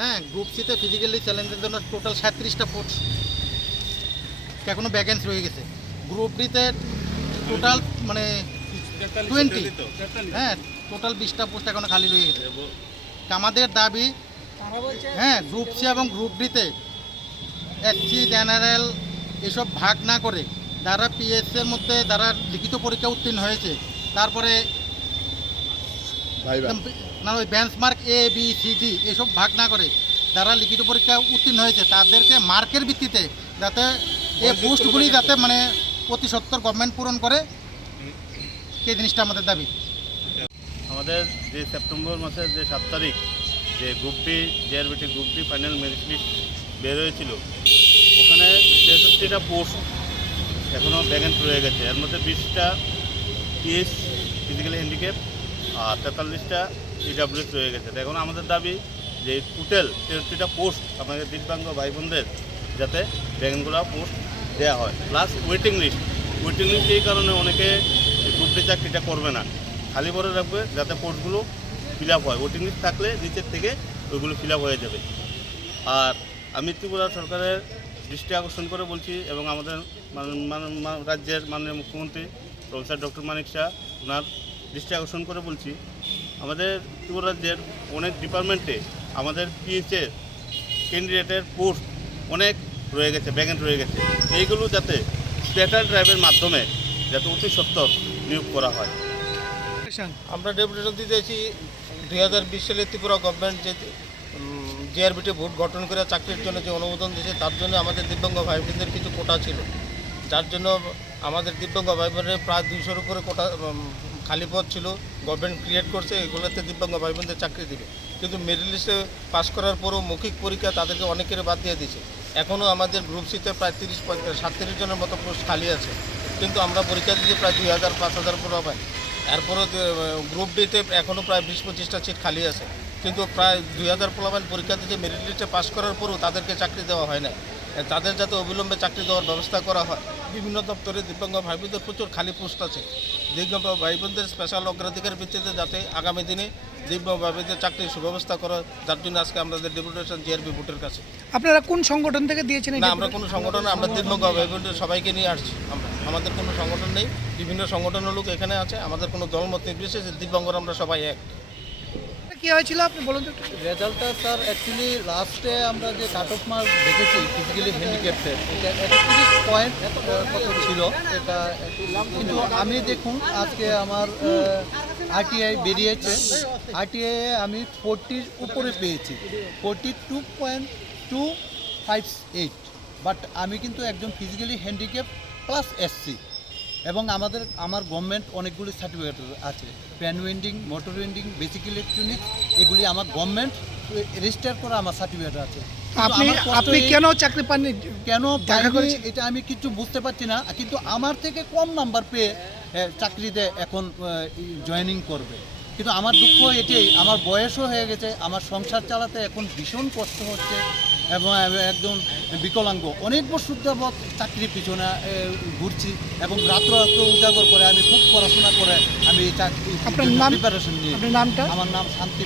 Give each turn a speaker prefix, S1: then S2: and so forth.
S1: হ্যাঁ গ্রুপ সিতে ফিজিক্যালি চ্যালেঞ্জের জন্য টোটাল সাঁত্রিশটা পোস্ট এখনও ভ্যাকেন্সি রয়ে গেছে। গ্রুপ ডিতে টোটাল মানে টোয়েন্টি হ্যাঁ টোটাল বিশটা পোস্ট এখনও খালি রয়ে গেছে। আমাদের দাবি হ্যাঁ গ্রুপ সি এবং গ্রুপ ডিতে এসসি জেনারেল এসব ভাগ না করে যারা পিএস এর মধ্যে যারা লিখিত পরীক্ষা উত্তীর্ণ হয়েছে তারপরে না ওই benchmark A B C D এসব ভাগ না করে যারা লিখিত পরীক্ষা উত্তীর্ণ হয়েছে তাদেরকে মার্কের ভিত্তিতে যাতে এই পোস্টগুলি যাতে মানে প্রতি সত্তর গভর্নমেন্ট পূরণ করে সেই জিনিসটা আমাদের দাবি।
S2: আমাদের যে সেপ্টেম্বর মাসের যে সাত তারিখ যে group D JRBT group D final merit list বের হয়েছিল ওখানে তেষট্টিটা পোস্ট এখনও ভ্যাকেন্ট রয়ে গেছে। এর মধ্যে বিশটা পিএস ফিজিক্যালি হ্যান্ডিক্যাপ আর তেতাল্লিশটা ইডাব্লিউএস রয়ে গেছে। এখন আমাদের দাবি যে টোটাল তেষট্টিটা পোস্ট আমাদের দিব্যাঙ্গ ভাই বোনদের যাতে ভ্যাকেন্টগুলো পোস্ট দেওয়া হয়। Plus waiting list waiting list এই কারণে অনেকে গ্রুপ চাকরিটা করবে না। খালি ভরে রাখবে যাতে পোস্টগুলো ফিল আপ হয়। ওয়েটিং লিস্ট থাকলে নিচের থেকে ওইগুলো ফিল হয়ে যাবে। আর আমি ত্রিপুরা সরকারের দৃষ্টি আকর্ষণ করে বলছি এবং আমাদের রাজ্যের মাননীয় মুখ্যমন্ত্রী প্রফেসর ডক্টর মানিক শাহ, ওনার দৃষ্টি আকর্ষণ করে বলছি আমাদের ত্রিপুরা রাজ্যের অনেক ডিপার্টমেন্টে আমাদের পিএইচের ক্যান্ডিডেটের পোস্ট অনেক রয়ে গেছে ভ্যাকেন্ট রয়ে গেছে। এইগুলো যাতে স্টেটার ড্রাইভের মাধ্যমে যাতে অতি সত্তর নিয়োগ করা হয়।
S3: আমরা ডেপুটেশন দিতেছি দুই হাজার বিশ সালে ত্রিপুরা গভর্নমেন্ট যে জিআরবিটি ভোট গঠন করে চাকরির জন্য যে অনুমোদন দিয়েছে, তার জন্য আমাদের দিব্যাঙ্গ ভাই বোনদের কিছু কোটা ছিল। যার জন্য আমাদের দিব্যাঙ্গ ভাই বোনের প্রায় দুইশোর উপরে কোটা খালি পদ ছিল গভর্নমেন্ট ক্রিয়েট করছে, এগুলোতে দিব্যাঙ্গ ভাই বোনদের চাকরি দিবে। কিন্তু মেরিট লিস্টে পাস করার পরও মৌখিক পরীক্ষা তাদেরকে অনেকের বাদ দিয়ে দিয়েছে। এখনও আমাদের গ্রুপ সিতে প্রায় তিরিশ পঁয়ত্রিশ সাতত্রিশ জনের মতো পোস্ট খালি আছে। কিন্তু আমরা পরীক্ষা দিচ্ছি প্রায় দুই হাজার, পাঁচ হাজার পোলাপাই এরপরও গ্রুপ ডিতে এখনও প্রায় বিশ পঁচিশটা সিট খালি আছে। কিন্তু প্রায় দুই হাজার পোলাপাইন পরীক্ষা দিতে মেরিট লিস্টে পাস করার পরও তাদেরকে চাকরি দেওয়া হয় না তাদের যাতে অবিলম্বে চাকরি দেওয়ার ব্যবস্থা করা হয়। বিভিন্ন দপ্তরে দিব্যাঙ্গ ভাই প্রচুর খালি পোস্ট আছে। দিব্যাঙ্গ ভাই বোনদের স্পেশাল অগ্রাধিকার ভিত্তিতে যাতে আগামী দিনে দিব্য ভাই বোনদের চাকরির সুব্যবস্থা করা যার জন্য আজকে আমাদের ডেপুটেশন জিআরবি ভোটের কাছে।
S1: আপনারা কোন সংগঠন থেকে দিয়েছেন
S3: না আমরা কোনো সংগঠন আমরা দিব্যাঙ্গ ভাই বোনদের সবাইকে নিয়ে আসছি। আমরা আমাদের কোনো সংগঠন নেই। বিভিন্ন সংগঠনের লোক এখানে আছে আমাদের কোনো দলমত নির্বিশেষে দিব্যাঙ্গর আমরা সবাই এক।
S1: কি হয়েছিল? আপনি বলুন তো
S4: রেজাল্টটা স্যার অ্যাকচুয়ালি লাস্টে আমরা যে কাট অফ মার্ক দেখেছি ফিজিক্যালি হ্যান্ডিক্যাপ্টের এটা একত্রিশ পয়েন্ট কত ছিল এটা কিন্তু আমি দেখুন, আজকে আমার আরটিআই বেরিয়েছে। আরটিআই আমি ফোরটির উপরে পেয়েছি। Forty two point two five eight but আমি কিন্তু একজন ফিজিক্যালি হ্যান্ডিক্যাপ প্লাস এসসি এবং আমাদের আমার গভর্নমেন্ট অনেকগুলি সার্টিফিকেট আছে। Fan winding motor winding basic electronics এগুলি আমার গভর্নমেন্ট রেজিস্টার করা আমার সার্টিফিকেট আছে।
S1: আপনি আপনি কেন চাকরি পাননি?
S4: কেন। এটা আমি কিছু বুঝতে পারছি না। কিন্তু আমার থেকে কম নাম্বার পেয়ে চাকরিতে এখন জয়েনিং করবে। কিন্তু আমার দুঃখ এটাই আমার বয়সও হয়ে গেছে আমার সংসার চালাতে এখন ভীষণ কষ্ট হচ্ছে। এবং একজন বিকলাঙ্গ। অনেক বছর যাবৎ চাকরির পিছনে ঘুরছি এবং রাত্র রাত্র উজাগর করে আমি খুব পড়াশোনা করে আমি চাকরি প্রিপারেশন নিয়ে
S1: আমার নাম শান্তি